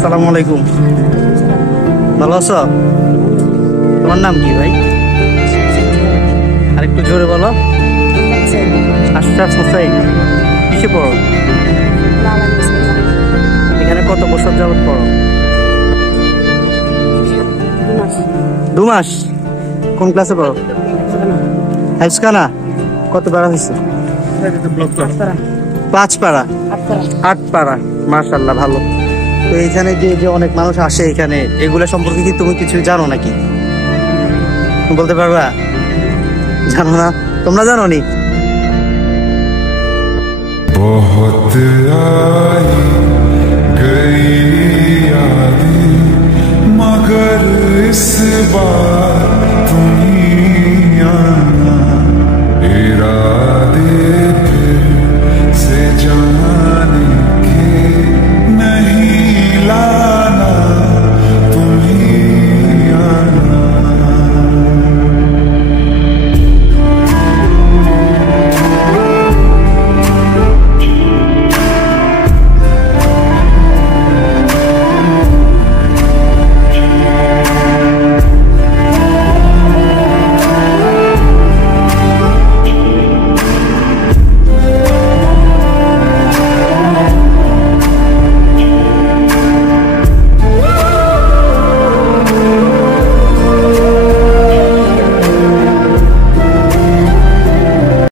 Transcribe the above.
আসসালামু আলাইকুম। ভালো আছো? তোমার নাম কি ভাই? আরেকটু জোরে বলো। আশরাফ হোসেন। কিসে পড়ো? এখানে কত বছর যাবত পড়ো? 2 মাস। কোন ক্লাসে পড়ো? হাইস্কানা। কত পারা হয়েছে? 5 পারা। 8 পারা। মাশাআল্লাহ, ভালো। তো এইখানে যে অনেক মানুষ আসে এখানে, এগুলা সম্পর্কে কি তুমি কিছু জানো নাকি? বলতে পারবা? জানো না? তোমরা জানো নি? बहुत आई गई यादें मगर इस बार